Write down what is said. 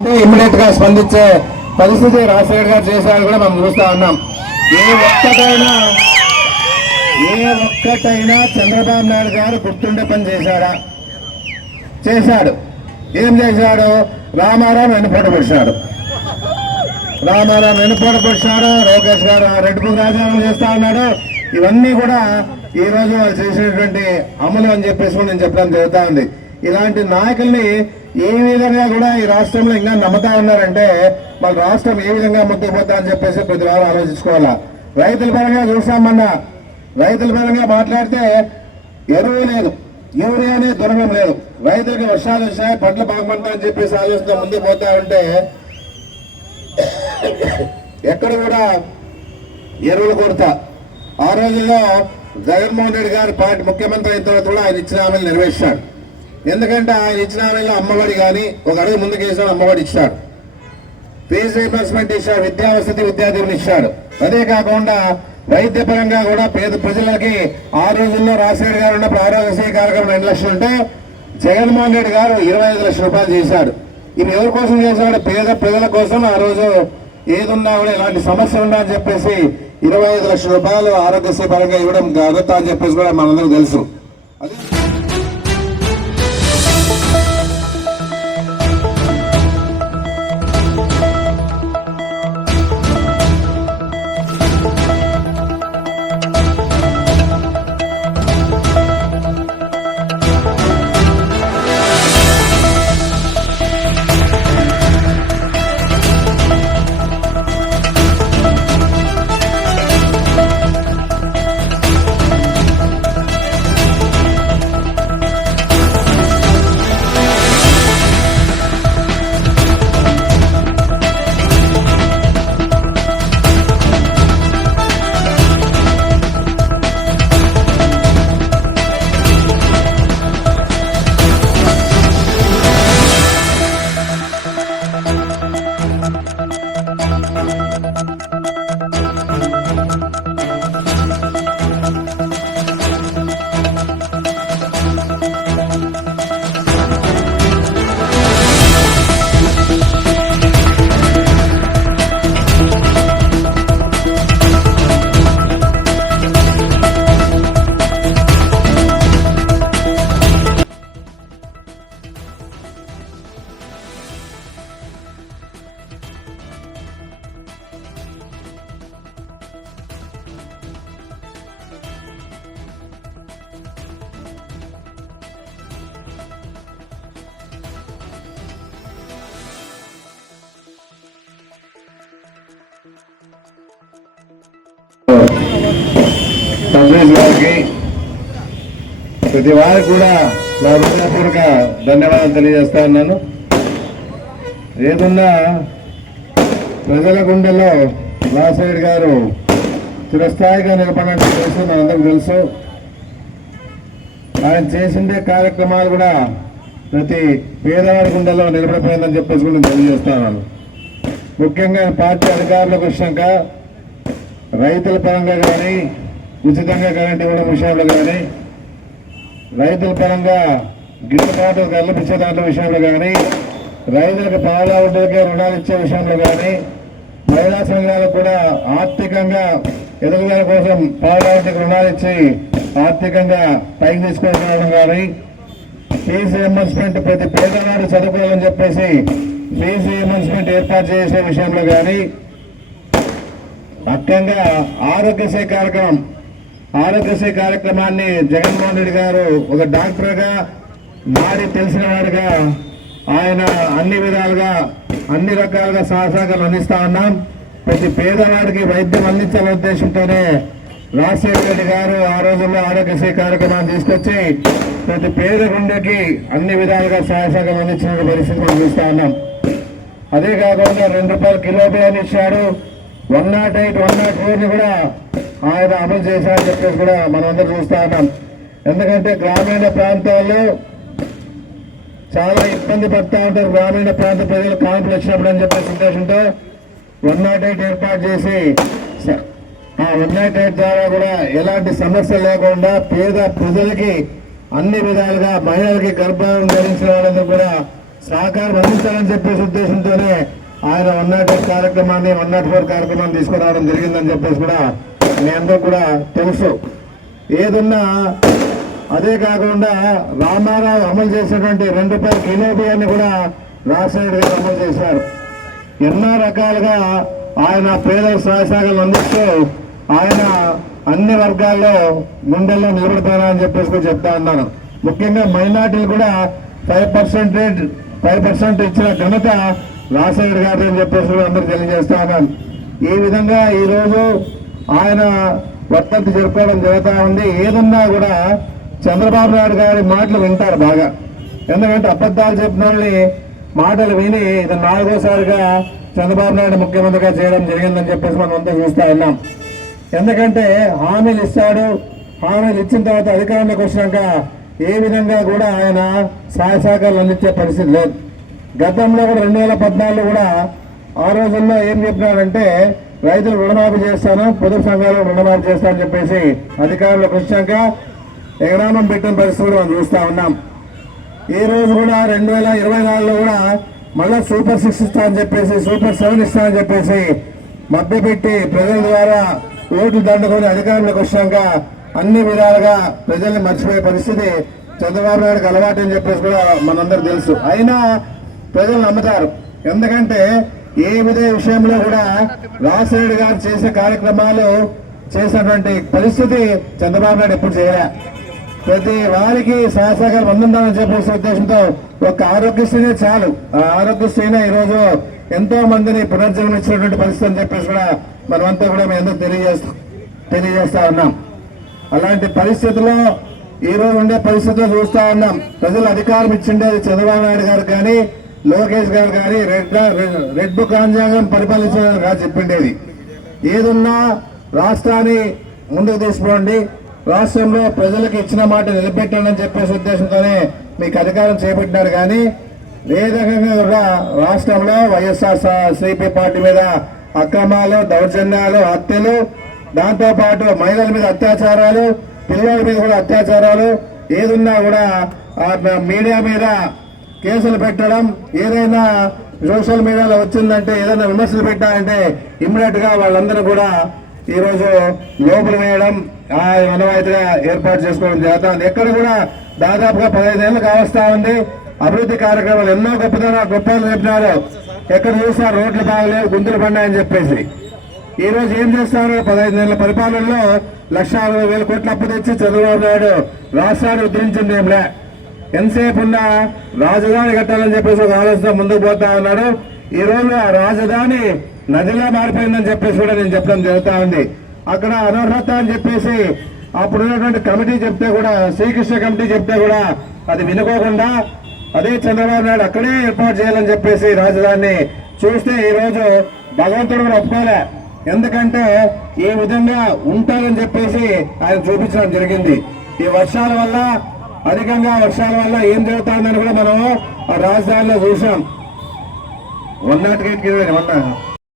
ఇమ్మీడియట్గా స్పందించే పరిస్థితి రాజశేఖర్ గారు చేశారు కూడా మనం చూస్తా ఉన్నాం. ఏ ఒక్కటైనా ఏ ఒక్కటైనా చంద్రబాబు నాయుడు గారు గుర్తుండే పని చేశాడా? చేశాడు. ఏం చేశాడు? రామారావు వెనుపోట పెట్టాడు రామారావు వెనుపోట పెట్టాడు లోకేష్ గారు రెడ్ బుక్ రాజీనామా చేస్తా ఉన్నాడు. ఇవన్నీ కూడా ఈ రోజు వాళ్ళు చేసినటువంటి అమలు అని చెప్పేసి నేను చెప్పడం జరుగుతా ఉంది. ఇలాంటి నాయకుల్ని ఏ విధంగా కూడా ఈ రాష్ట్రంలో ఇంకా నమ్ముతా ఉన్నారంటే మన రాష్ట్రం ఏ విధంగా ముందుకు అని చెప్పేసి ప్రతి వారు ఆలోచించుకోవాలా? రైతుల పరంగా చూసామన్నా రైతుల పరంగా మాట్లాడితే ఎరువు లేదు. యూరియా అనేది దొరకడం లేదు. రైతులకి వర్షాలు వచ్చాయి పంటలు బాగుపడతాయని చెప్పేసి ఆలోచన ముందుకు పోతా ఉంటే ఎక్కడ కూడా ఎరువులు కొరత. ఆ రోజుల్లో జగన్మోహన్ రెడ్డి గారు పార్టీ ముఖ్యమంత్రి అయిన తర్వాత కూడా ఆయన ఇచ్చిన హామీలు నెరవేర్చాడు. ఎందుకంటే ఆయన ఇచ్చిన హామీలో అమ్మఒడి కానీ ఒక అడుగు ముందుకు వేసిన అమ్మఒడి ఇచ్చాడు. ఫీజు రీంబర్స్మెంట్ ఇచ్చాడు విద్యావసతి విద్యార్థులను ఇచ్చాడు. అదే కాకుండా వైద్యపరంగా కూడా పేద ప్రజలకి ఆ రోజుల్లో రాజశేఖర్ గారు ఉన్నప్పుడు ఆరోగ్యశ్రీ కార్యక్రమం రెండు లక్షలు ఉంటే జగన్మోహన్ రెడ్డి గారు ఇరవై ఐదు లక్షల రూపాయలు చేశాడు. ఇవి ఎవరి కోసం చేశాడు? పేద ప్రజల కోసం ఆ రోజు ఏదున్నా కూడా ఇలాంటి సమస్య ఉందా అని చెప్పేసి ఇరవై ఐదు లక్షల రూపాయలు ఆరోగ్యశ్రీ పరంగా ఇవ్వడం ఘనత అని చెప్పేసి కూడా మనందరూ తెలుసు. ప్రతి వారికి కూడా నా హృదయపూర్వక ధన్యవాదాలు తెలియజేస్తా ఉన్నాను. ఏదన్నా ప్రజల గుండెల్లో రాజశేఖర్ గారు చిరస్థాయిగా నిలబడినట్టు తెలుసు అందరికీ తెలుసు. ఆయన చేసిండే కార్యక్రమాలు కూడా ప్రతి పేదవాడి గుండెల్లో నిలబడిపోయిందని చెప్పేసి కూడా నేను తెలియజేస్తున్నాను ముఖ్యంగా పార్టీ అధికారులకు వచ్చాక రైతుల పరంగా కానీ ఉచితంగా కరెంట్ ఇవ్వడం విషయంలో కానీ రైతుల పరంగా గిట్టుబాటు కల్పించే దాంట్లో విషయంలో కానీ రైతులకు పావులా ఉండేకే రుణాలు ఇచ్చే విషయంలో కానీ మహిళా సంఘాలకు కూడా ఆర్థికంగా ఎదుగుదల కోసం పావులా రుణాలు ఇచ్చి ఆర్థికంగా పైకి తీసుకొని కానీ ఫీజు రియంబర్స్మెంట్ ప్రతి పేదవాడు చదువుకోవాలని చెప్పేసి ఫీజు రియంబర్స్మెంట్ ఏర్పాటు చేసే విషయంలో కానీ ముఖ్యంగా ఆరోగ్యశ్రీ కార్యక్రమం ఆరోగ్యశ్రీ కార్యక్రమాన్ని జగన్మోహన్ రెడ్డి గారు ఒక డాక్టర్గా మారి తెలిసిన వాడిగా ఆయన అన్ని విధాలుగా అన్ని రకాలుగా సహసాగాలు అందిస్తా ఉన్నాం. ప్రతి పేదవాడికి వైద్యం అందించాలనే ఉద్దేశంతోనే రాజశేఖర రెడ్డి గారు ఆ రోజుల్లో ఆరోగ్యశ్రీ కార్యక్రమాన్ని తీసుకొచ్చి ప్రతి పేద గుండెకి అన్ని విధాలుగా సహాయసహకారం అందించిన పరిస్థితి మనం చూస్తా ఉన్నాం. అదే కాకుండా రెండు రూపాయలు కిలో బియ్యాన్ని ఇచ్చాడు. One nought eight one nought ఫోర్ని కూడా ఆయన అమలు చేశారని చెప్పేసి కూడా మనందరూ అందరూ చూస్తా ఉన్నాం. ఎందుకంటే గ్రామీణ ప్రాంతాల్లో చాలా ఇబ్బంది పడతా ఉంటారు గ్రామీణ ప్రాంత ప్రజలు కాంపులు వచ్చినప్పుడు అని చెప్పేసి ఉద్దేశంతో వన్ నాట్ ఎయిట్ ఏర్పాటు చేసి ఆ వన్ నాట్ ఎయిట్ ద్వారా కూడా ఎలాంటి సమస్య లేకుండా పేద ప్రజలకి అన్ని విధాలుగా మహిళలకి గర్భం ధరించిన వాళ్ళందరూ కూడా సహకారం అందించాలని చెప్పేసి ఉద్దేశంతోనే ఆయన వన్ నాట్ ఎయిట్ కార్యక్రమాన్ని వన్ నాట్ ఫోర్ కార్యక్రమాన్ని తీసుకురావడం జరిగిందని చెప్పేసి కూడా మీ అందరూ కూడా తెలుసు. ఏదున్నా అదే కాకుండా రామారావు అమలు చేసినటువంటి రెండు రూపాయల కిలో బియ్యాన్ని కూడా రాజశేఖర్ గారు అమలు చేశారు. ఎన్నో రకాలుగా ఆయన పేదల సహాయశాఖలు అందిస్తూ ఆయన అన్ని వర్గాల్లో గుండెల్లో నిలబడతారని చెప్పేసి కూడా చెప్తా ఉన్నాను. ముఖ్యంగా మైనార్టీలు కూడా ఫైవ్ పర్సెంటేజ్ ఫైవ్ పర్సెంట్ ఇచ్చిన ఘనత రాజశేఖర్ గారు అని చెప్పేసి కూడా అందరూ తెలియజేస్తా ఉన్నాను. ఈ విధంగా ఈరోజు ఆయన వర్తంతి జరుపుకోవడం జరుగుతూ ఉంది. ఏదన్నా కూడా చంద్రబాబు నాయుడు గారి మాటలు వింటారు బాగా. ఎందుకంటే అబద్ధాలు చెప్పిన వాళ్ళని మాటలు విని ఇది నాలుగోసారిగా చంద్రబాబు నాయుడు ముఖ్యమంత్రిగా చేయడం జరిగిందని చెప్పేసి మనం అంతా చూస్తా ఉన్నాం. ఎందుకంటే హామీలు ఇస్తాడు. హామీలు ఇచ్చిన తర్వాత అధికారంలోకి వచ్చినాక ఏ విధంగా కూడా ఆయన సహాయ సహకారాలు అందించే పరిస్థితి లేదు. గతంలో కూడా రెండు వేల పద్నాలుగులో కూడా ఆ రోజుల్లో ఏం చెప్పినాడంటే రైతులు రుణమాఫీ చేస్తాను పొదుపు సంఘాలు రుణమాఫీ చేస్తానని చెప్పేసి అధికారులకు వచ్చాక ఎగరామం పెట్టిన పరిస్థితి మనం చూస్తా ఉన్నాం. ఈ రోజు కూడా రెండు వేల ఇరవై నాలుగులో కూడా మళ్ళా సూపర్ సిక్స్ ఇస్తా అని చెప్పేసి సూపర్ సెవెన్ ఇస్తా అని చెప్పేసి మభ్యపెట్టి ప్రజల ద్వారా ఓట్లు దండుకొని అధికారంలోకి వచ్చాక అన్ని విధాలుగా ప్రజల్ని మర్చిపోయే పరిస్థితి చంద్రబాబు నాయుడుకి అలవాటు అని చెప్పేసి కూడా మనందరూ తెలుసు. అయినా ప్రజలు నమ్ముతారు. ఎందుకంటే ఏ విధ విషయంలో కూడా రాజశేఖర్ గారు చేసే కార్యక్రమాలు చేసినటువంటి పరిస్థితి చంద్రబాబు నాయుడు ఎప్పుడు చేయలే. ప్రతి వారికి శాసనగా అందిందామని చెప్పేసి ఉద్దేశంతో ఒక ఆరోగ్యశ్రీనే చాలు. ఆ ఆరోగ్యశ్రీనే ఈరోజు ఎంతో మందిని పునర్జన్మ ఇచ్చినటువంటి పరిస్థితి అని చెప్పేసి కూడా మనమంతా కూడా మేము ఎంతో తెలియజేస్తాం తెలియజేస్తా ఉన్నాం. అలాంటి పరిస్థితుల్లో ఈ రోజు ఉండే పరిస్థితుల్లో చూస్తా ఉన్నాం. ప్రజలు అధికారం ఇచ్చిండేది చంద్రబాబు నాయుడు గారు కానీ లోకేష్ గారు కానీ రెడ్ రెడ్ బుక్ రాజ్యాంగం పరిపాలించిన కాదు చెప్పిండేది. ఏదున్నా రాష్ట్రాన్ని ముందుకు తీసుకోండి రాష్ట్రంలో ప్రజలకు ఇచ్చిన మాట నిలబెట్టండి అని చెప్పేసి ఉద్దేశంతోనే మీకు అధికారం చేపట్టినారు కానీ ఏ రకంగా కూడా రాష్ట్రంలో వైఎస్ఆర్ సిపి పార్టీ మీద అక్రమాలు దౌర్జన్యాలు హత్యలు దాంతోపాటు మహిళల మీద అత్యాచారాలు పిల్లల మీద కూడా అత్యాచారాలు ఏదున్నా కూడా మీడియా మీద కేసులు పెట్టడం ఏదైనా సోషల్ మీడియాలో వచ్చిందంటే ఏదైనా విమర్శలు పెట్టాలంటే ఇమ్మీడియట్గా వాళ్ళందరూ కూడా ఈరోజు రోజు లోపల వేయడం ఆ వనవాయితీగా ఏర్పాటు చేసుకోవడం జరుగుతుంది. ఎక్కడ కూడా దాదాపుగా పదహైదు ఏళ్ళు కావస్తా ఉంది. అభివృద్ధి కార్యక్రమాలు ఎన్నో గొప్పదన గొప్పలు చెప్పినారు. ఎక్కడ చూసినా రోడ్లు బాగలేవు గుంతులు పడ్డాయని చెప్పేసి. ఈ రోజు ఏం చేస్తారు? పదహైదు నెలల పరిపాలనలో లక్ష అరవై వేల కోట్లు అప్పు తెచ్చి చంద్రబాబు నాయుడు రాష్ట్రాన్ని ఉద్ధరించింది ఏంలే ఎంతసేపు ఉన్నా రాజధాని కట్టాలని చెప్పేసి ఒక ఆలోచన ముందుకు పోతా ఉన్నాడు. ఈ రోజు ఆ రాజధాని నదిలా మారిపోయిందని చెప్పేసి కూడా నేను చెప్పడం జరుగుతా ఉంది. అక్కడ అనర్హత అని చెప్పేసి అప్పుడు ఉన్నటువంటి కమిటీ చెప్తే కూడా శ్రీకృష్ణ కమిటీ చెప్తే కూడా అది వినుకోకుండా అదే చంద్రబాబు నాయుడు అక్కడే ఏర్పాటు చేయాలని చెప్పేసి రాజధానిని చూస్తే ఈరోజు భగవంతుడు కూడా ఒప్పుకోలే. ఎందుకంటే ఈ విధంగా ఉంటారని చెప్పేసి ఆయన చూపించడం జరిగింది. ఈ వర్షాల వల్ల అధికంగా వర్షాల వల్ల ఏం జరుగుతుందని కూడా మనం ఆ రాజధానిలో చూసాం వన్ నాట్ ఎయిట్ కింద